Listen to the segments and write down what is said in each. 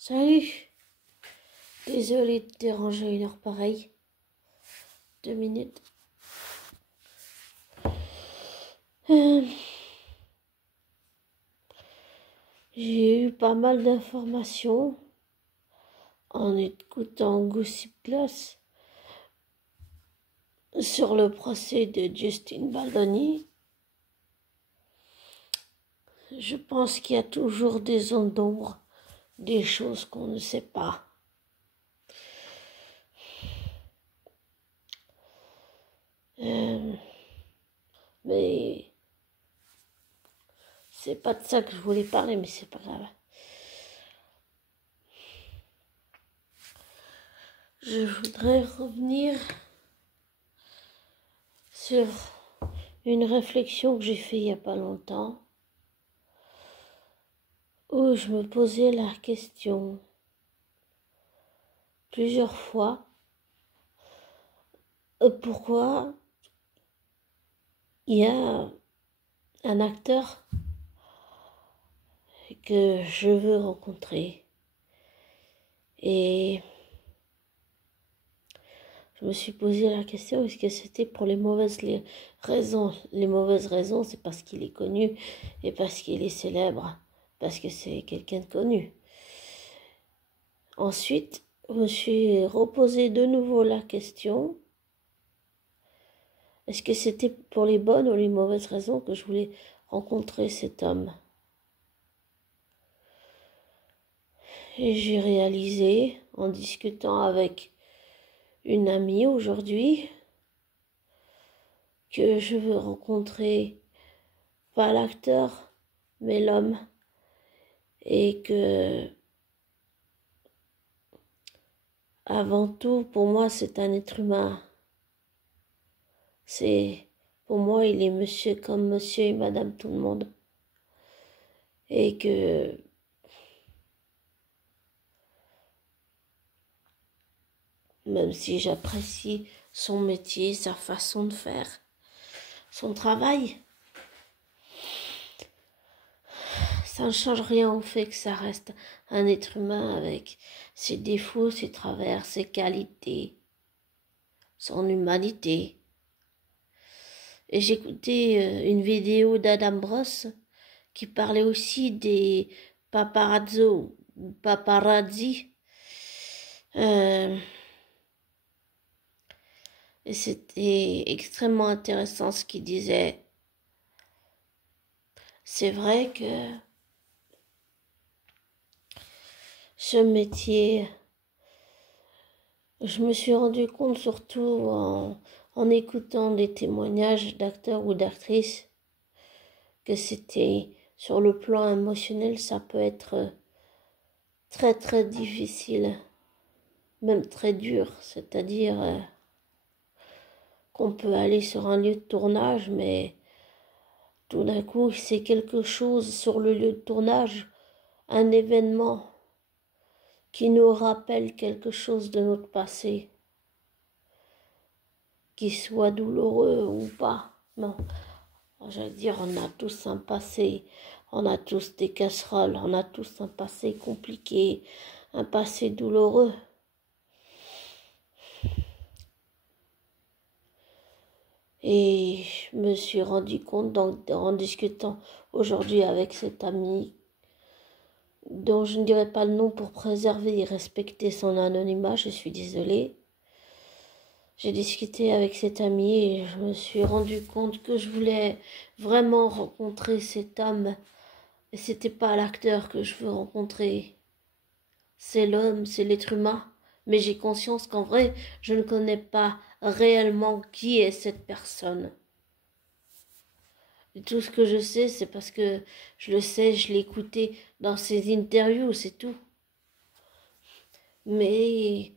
Salut, désolé de te déranger à une heure pareille. 2 minutes. Euh, j'ai eu pas mal d'informations en écoutant Gossip Glass sur le procès de Justin Baldoni. Je pense qu'il y a toujours des zones d'ombre, des choses qu'on ne sait pas. Mais c'est pas de ça que je voulais parler, mais c'est pas grave. Je voudrais revenir sur une réflexion que j'ai faite il n'y a pas longtemps, où je me posais la question plusieurs fois, pourquoi il y a un acteur que je veux rencontrer. Et je me suis posé la question, est-ce que c'était pour les mauvaises raisons? Les mauvaises raisons, c'est parce qu'il est connu et parce qu'il est célèbre, parce que c'est quelqu'un de connu. Ensuite, je me suis reposé de nouveau la question, est-ce que c'était pour les bonnes ou les mauvaises raisons que je voulais rencontrer cet homme? Et j'ai réalisé, en discutant avec une amie aujourd'hui, que je veux rencontrer pas l'acteur, mais l'homme, et que avant tout, pour moi, c'est un être humain. Pour moi, il est monsieur comme monsieur et madame tout le monde, et que même si j'apprécie son métier, sa façon de faire, son travail, ça ne change rien au fait que ça reste un être humain avec ses défauts, ses travers, ses qualités, son humanité. Et j'écoutais une vidéo d'Adam Bross qui parlait aussi des paparazzi. Et c'était extrêmement intéressant ce qu'il disait. C'est vrai que ce métier, je me suis rendu compte surtout en écoutant des témoignages d'acteurs ou d'actrices que c'était sur le plan émotionnel, ça peut être très très difficile, même très dur, c'est-à-dire qu'on peut aller sur un lieu de tournage, mais tout d'un coup c'est quelque chose sur le lieu de tournage, un événement qui nous rappelle quelque chose de notre passé, qu'il soit douloureux ou pas. Non, j'allais dire, on a tous un passé, on a tous des casseroles, on a tous un passé compliqué, un passé douloureux. Et je me suis rendu compte en discutant aujourd'hui avec cet ami, dont je ne dirai pas le nom pour préserver et respecter son anonymat, je suis désolée. J'ai discuté avec cet ami et je me suis rendu compte que je voulais vraiment rencontrer cet homme. Et c'était pas l'acteur que je veux rencontrer. C'est l'homme, c'est l'être humain. Mais j'ai conscience qu'en vrai, je ne connais pas réellement qui est cette personne. Et tout ce que je sais, c'est parce que je le sais, je l'ai écouté dans ses interviews, c'est tout. Mais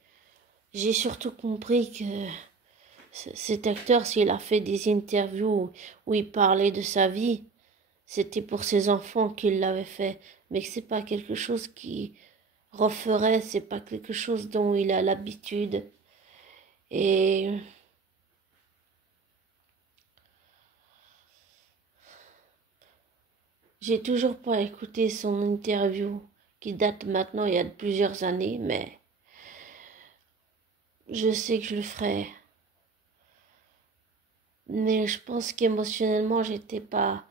j'ai surtout compris que cet acteur, s'il a fait des interviews où il parlait de sa vie, c'était pour ses enfants qu'il l'avait fait, mais que c'est pas quelque chose qui referait, c'est pas quelque chose dont il a l'habitude. Et j'ai toujours pas écouté son interview qui date maintenant il y a plusieurs années, mais je sais que je le ferai. Mais je pense qu'émotionnellement, j'étais pas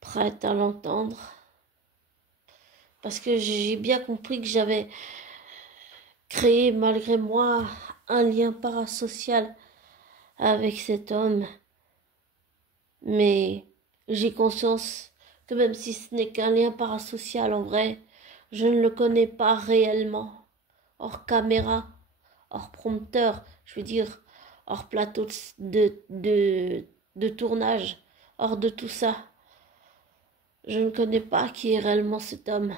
prête à l'entendre. Parce que j'ai bien compris que j'avais créé, malgré moi, un lien parasocial avec cet homme. Mais j'ai conscience que même si ce n'est qu'un lien parasocial en vrai, je ne le connais pas réellement. Hors caméra, hors prompteur, je veux dire, hors plateau de tournage, hors de tout ça. Je ne connais pas qui est réellement cet homme.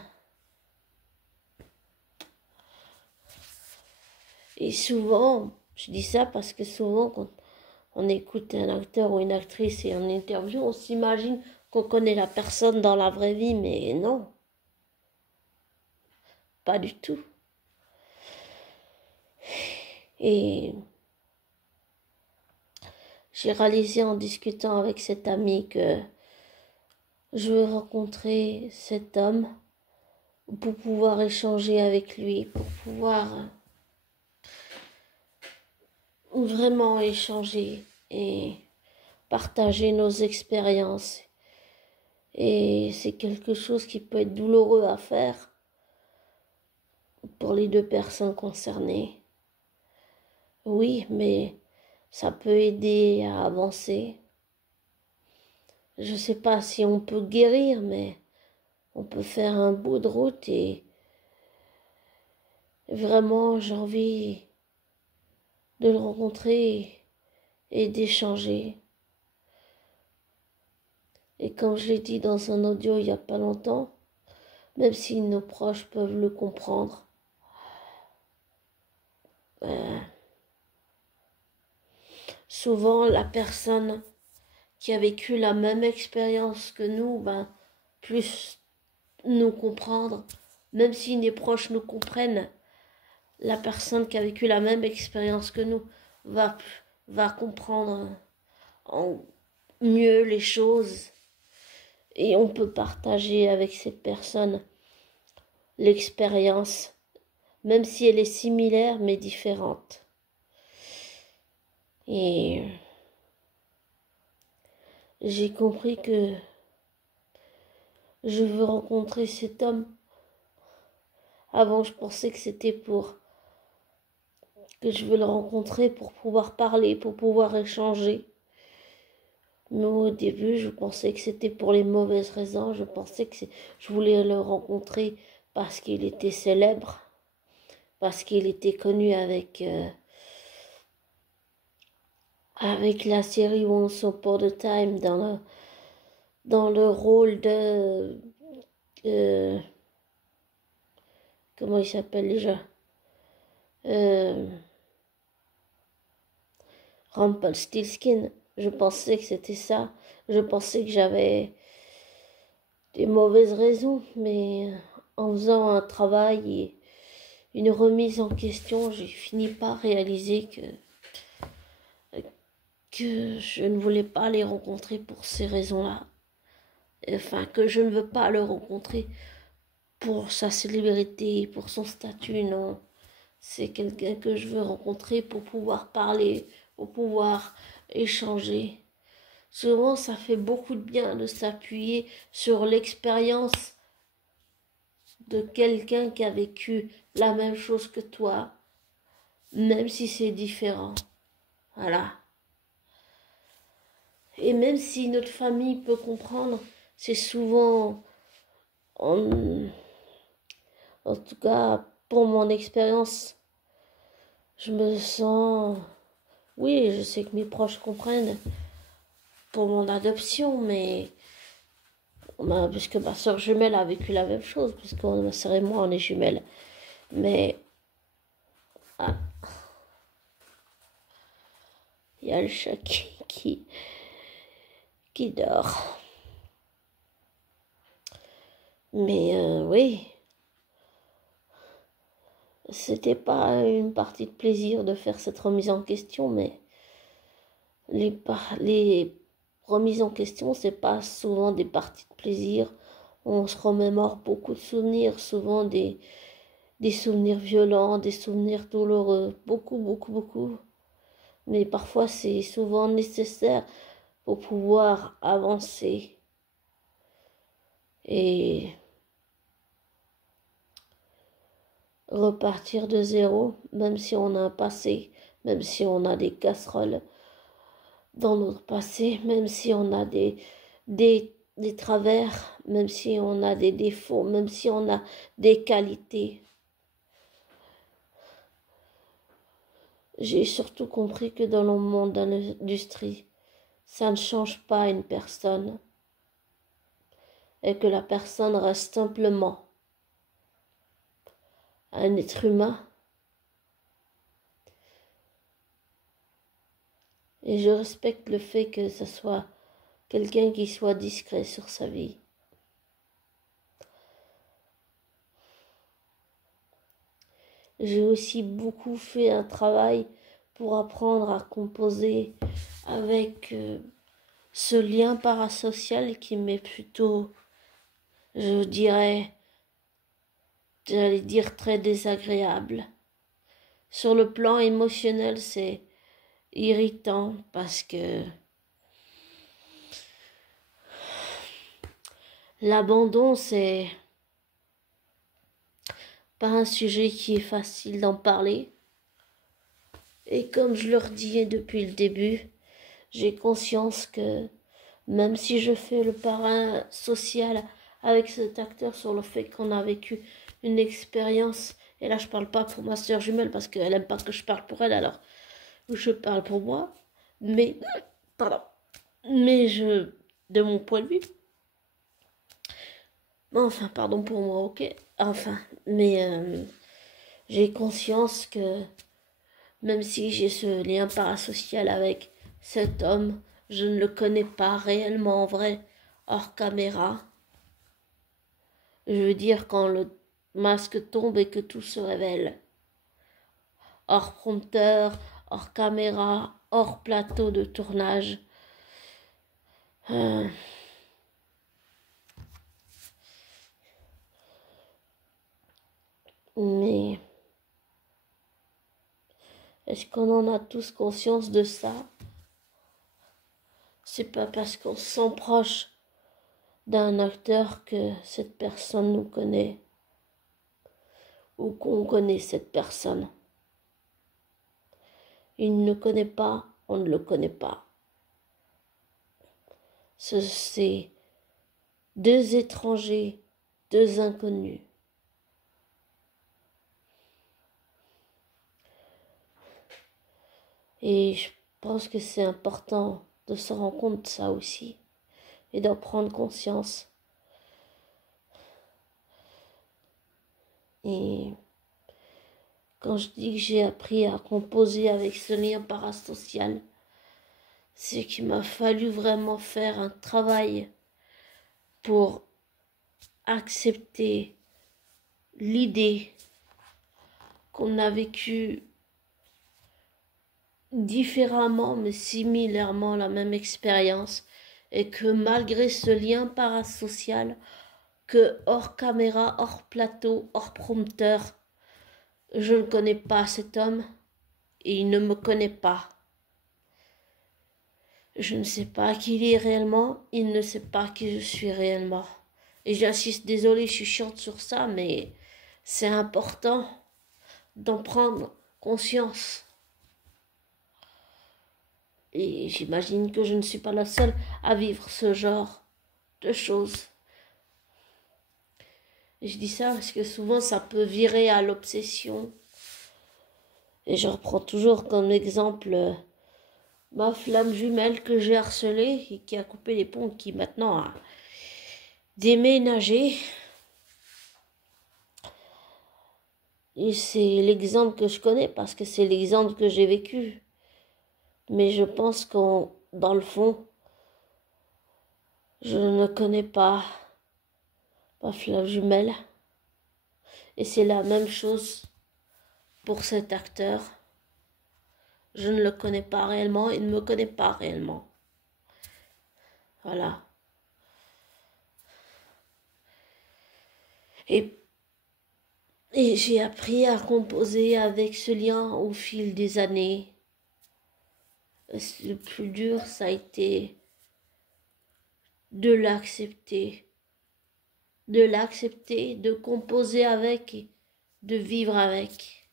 Et souvent, je dis ça parce que souvent, quand on écoute un acteur ou une actrice et en interview, on s'imagine qu'on connaît la personne dans la vraie vie, mais non, pas du tout. Et j'ai réalisé en discutant avec cet ami que je veux rencontrer cet homme pour pouvoir échanger avec lui, pour pouvoir vraiment échanger et partager nos expériences. Et c'est quelque chose qui peut être douloureux à faire pour les deux personnes concernées. Oui, mais ça peut aider à avancer. Je ne sais pas si on peut guérir, mais on peut faire un bout de route et vraiment j'ai envie de le rencontrer et d'échanger. Et comme je l'ai dit dans un audio il n'y a pas longtemps, même si nos proches peuvent le comprendre, souvent la personne qui a vécu la même expérience que nous, plus nous comprendre, même si les proches nous comprennent, la personne qui a vécu la même expérience que nous va comprendre mieux les choses et on peut partager avec cette personne l'expérience, même si elle est similaire mais différente. Et j'ai compris que je veux rencontrer cet homme. Avant, je pensais que c'était que je veux le rencontrer pour pouvoir parler, pour pouvoir échanger. Mais au début, je pensais que c'était pour les mauvaises raisons. Je pensais que je voulais le rencontrer parce qu'il était célèbre, parce qu'il était connu avec la série Once Upon a Time dans le rôle de comment il s'appelle déjà, Rumpelstiltskin. Je pensais que c'était ça. Je pensais que j'avais des mauvaises raisons, mais en faisant un travail et une remise en question, j'ai fini par réaliser que je ne voulais pas les rencontrer pour ces raisons-là. Enfin, que je ne veux pas le rencontrer pour sa célébrité, pour son statut, non. C'est quelqu'un que je veux rencontrer pour pouvoir parler, pour pouvoir échanger. Souvent, ça fait beaucoup de bien de s'appuyer sur l'expérience de quelqu'un qui a vécu la même chose que toi, même si c'est différent. Voilà. Et même si notre famille peut comprendre, c'est souvent, en tout cas pour mon expérience, je me sens, oui, je sais que mes proches comprennent pour mon adoption, mais puisque ma soeur jumelle a vécu la même chose, puisque ma soeur et moi on est jumelles, mais il y a le chat qui dort. Mais oui, c'était pas une partie de plaisir de faire cette remise en question, mais les remises en question, c'est pas souvent des parties de plaisir. On se remémore beaucoup de souvenirs, souvent des souvenirs violents, des souvenirs douloureux, beaucoup, beaucoup, beaucoup. Mais parfois c'est souvent nécessaire pour pouvoir avancer et repartir de zéro, même si on a un passé, même si on a des casseroles dans notre passé, même si on a des travers, même si on a des défauts, même si on a des qualités. J'ai surtout compris que dans le monde de l'industrie, ça ne change pas une personne et que la personne reste simplement un être humain. Et je respecte le fait que ce soit quelqu'un qui soit discret sur sa vie. J'ai aussi beaucoup fait un travail pour apprendre à composer avec ce lien parasocial qui m'est plutôt, j'allais dire très désagréable. Sur le plan émotionnel, c'est irritant parce que l'abandon, c'est pas un sujet qui est facile d'en parler. Et comme je leur dis depuis le début, j'ai conscience que même si je fais le parrain social avec cet acteur sur le fait qu'on a vécu une expérience, et là je parle pas pour ma soeur jumelle parce qu'elle aime pas que je parle pour elle, alors je parle pour moi, mais pardon, mais de mon point de vue, enfin pardon pour moi, ok, enfin, mais j'ai conscience que même si j'ai ce lien parasocial avec cet homme, je ne le connais pas réellement en vrai, hors caméra. Je veux dire quand le masque tombe et que tout se révèle. Hors prompteur, hors caméra, hors plateau de tournage. Mais est-ce qu'on en a tous conscience de ça? C'est pas parce qu'on se sent proche d'un acteur que cette personne nous connaît ou qu'on connaît cette personne. Il ne connaît pas, on ne le connaît pas. C'est deux étrangers, deux inconnus. Et je pense que c'est important de se rendre compte de ça aussi et d'en prendre conscience. Et quand je dis que j'ai appris à composer avec ce lien parasocial, c'est qu'il m'a fallu vraiment faire un travail pour accepter l'idée qu'on a vécu différemment mais similairement la même expérience et que malgré ce lien parasocial, que hors caméra, hors plateau, hors prompteur, je ne connais pas cet homme et il ne me connaît pas. Je ne sais pas qui il est réellement, il ne sait pas qui je suis réellement. Et j'insiste, désolée, je suis chiante sur ça, mais c'est important d'en prendre conscience. Et j'imagine que je ne suis pas la seule à vivre ce genre de choses. Et je dis ça parce que souvent ça peut virer à l'obsession. Et je reprends toujours comme exemple ma flamme jumelle que j'ai harcelée et qui a coupé les ponts, qui maintenant a déménagé. Et c'est l'exemple que je connais parce que c'est l'exemple que j'ai vécu. Mais je pense qu'en dans le fond, je ne connais pas ma flamme jumelle. Et c'est la même chose pour cet acteur. Je ne le connais pas réellement, il ne me connaît pas réellement. Voilà. Et, et j'ai appris à composer avec ce lien au fil des années. Le plus dur, ça a été de l'accepter, de composer avec et de vivre avec.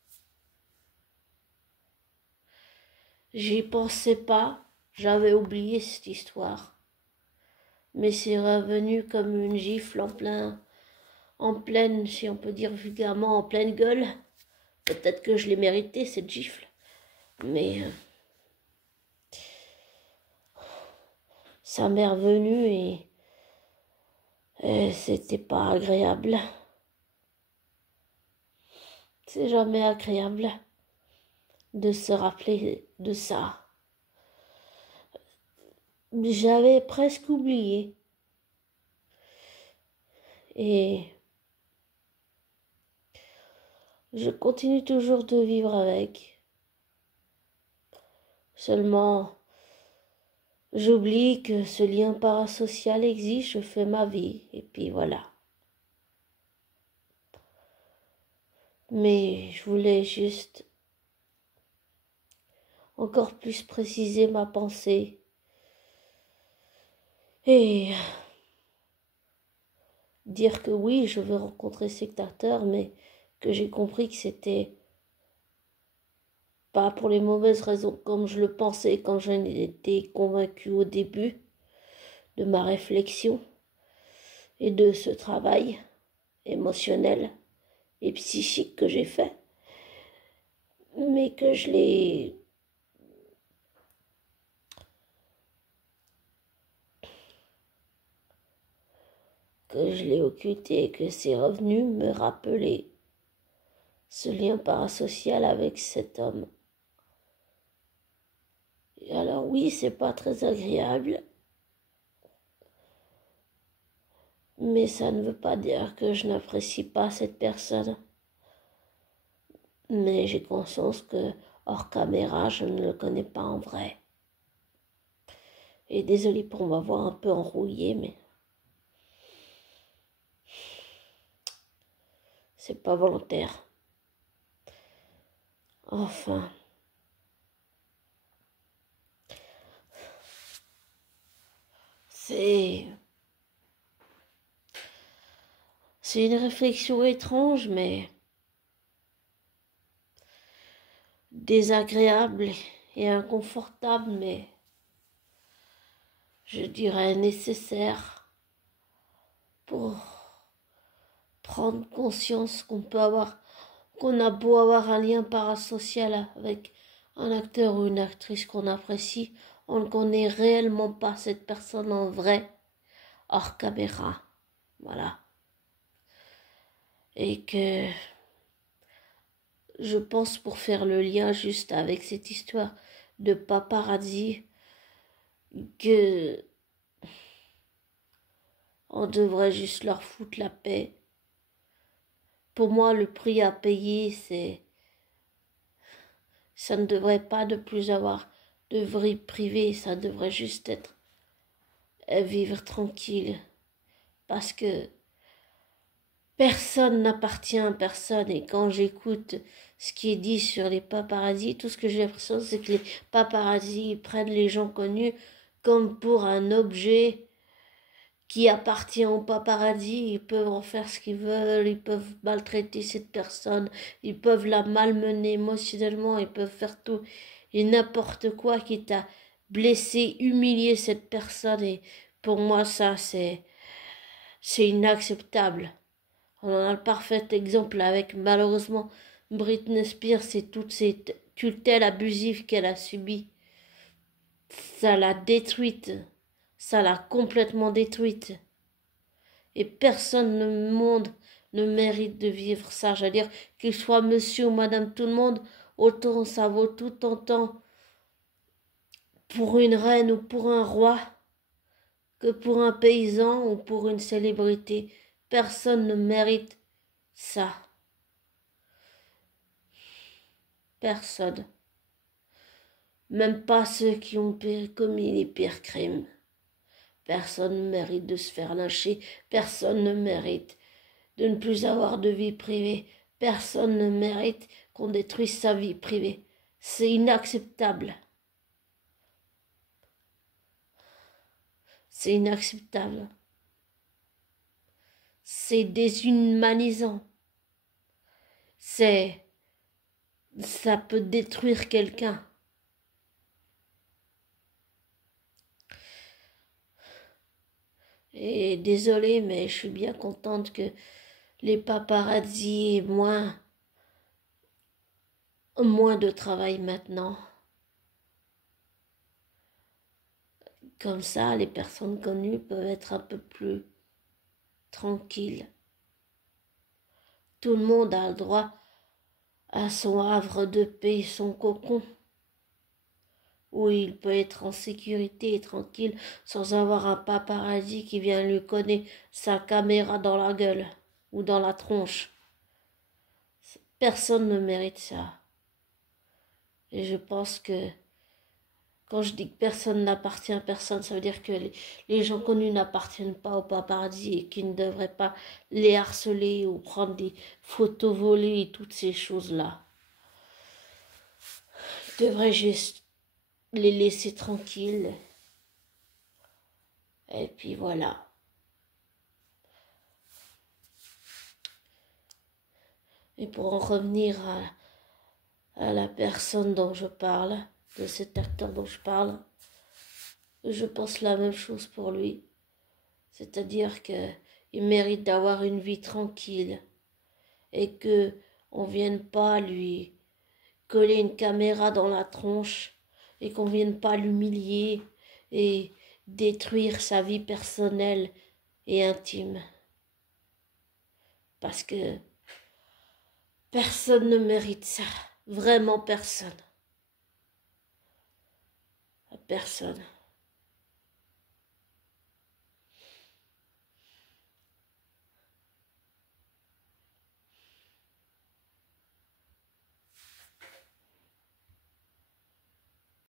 J'y pensais pas, j'avais oublié cette histoire. Mais c'est revenu comme une gifle en pleine, si on peut dire vulgairement, en pleine gueule. Peut-être que je l'ai mérité, cette gifle. Mais ça m'est revenu et c'était pas agréable. C'est jamais agréable de se rappeler de ça. J'avais presque oublié. Et je continue toujours de vivre avec. Seulement, j'oublie que ce lien parasocial existe, je fais ma vie, et puis voilà. Mais je voulais juste encore plus préciser ma pensée. Et dire que oui, je veux rencontrer cet acteur, mais que j'ai compris que c'était pas pour les mauvaises raisons comme je le pensais quand j'en étais convaincue au début de ma réflexion et de ce travail émotionnel et psychique que j'ai fait, mais que je l'ai occulté et que c'est revenu me rappeler ce lien parasocial avec cet homme. Et alors oui, c'est pas très agréable, mais ça ne veut pas dire que je n'apprécie pas cette personne. Mais j'ai conscience que hors caméra, je ne le connais pas en vrai. Et désolée pour m'avoir un peu enrouillée, mais c'est pas volontaire. Enfin. C'est une réflexion étrange, mais désagréable et inconfortable, mais je dirais nécessaire pour prendre conscience qu'on a beau avoir un lien parasocial avec un acteur ou une actrice qu'on apprécie, on ne connaît réellement pas cette personne en vrai, hors caméra. Voilà. Et que je pense, pour faire le lien juste avec cette histoire de paparazzi, que on devrait juste leur foutre la paix. Pour moi, le prix à payer, ça ne devrait pas de plus avoir de vie privée, ça devrait juste être vivre tranquille. Parce que personne n'appartient à personne, et quand j'écoute ce qui est dit sur les paparazzis, tout ce que j'ai l'impression, c'est que les paparazzis prennent les gens connus comme pour un objet qui appartient aux paparazzi. Ils peuvent en faire ce qu'ils veulent, ils peuvent maltraiter cette personne, ils peuvent la malmener émotionnellement, ils peuvent faire tout et n'importe quoi, quitte à blesser, humilier cette personne. Et pour moi, ça, c'est inacceptable. On en a le parfait exemple avec, malheureusement, Britney Spears et toutes ces tutelles abusives qu'elle a subies. Ça l'a détruite. Ça l'a complètement détruite. Et personne au monde ne mérite de vivre ça. J'allais dire, qu'il soit monsieur ou madame tout le monde, autant ça vaut tout autant pour une reine ou pour un roi que pour un paysan ou pour une célébrité. Personne ne mérite ça. Personne. Même pas ceux qui ont commis les pires crimes. Personne ne mérite de se faire lyncher. Personne ne mérite de ne plus avoir de vie privée. Personne ne mérite qu'on détruise sa vie privée. C'est inacceptable. C'est inacceptable. C'est déshumanisant. Ça peut détruire quelqu'un. Et désolé, mais je suis bien contente que les paparazzi aient moins de travail maintenant. Comme ça, les personnes connues peuvent être un peu plus tranquilles. Tout le monde a le droit à son havre de paix, son cocon, où il peut être en sécurité et tranquille sans avoir un paparazzi qui vient lui coller sa caméra dans la gueule ou dans la tronche. Personne ne mérite ça. Et je pense que quand je dis que personne n'appartient à personne, ça veut dire que les gens connus n'appartiennent pas au paparazzi et qu'ils ne devraient pas les harceler ou prendre des photos volées et toutes ces choses-là. Ils devraient juste les laisser tranquilles. Et puis voilà. Et pour en revenir à la personne dont je parle, de cet acteur dont je parle, je pense la même chose pour lui. C'est-à-dire qu'il mérite d'avoir une vie tranquille et que on vienne pas lui coller une caméra dans la tronche et qu'on vienne pas l'humilier et détruire sa vie personnelle et intime. Parce que personne ne mérite ça. Vraiment personne. Personne.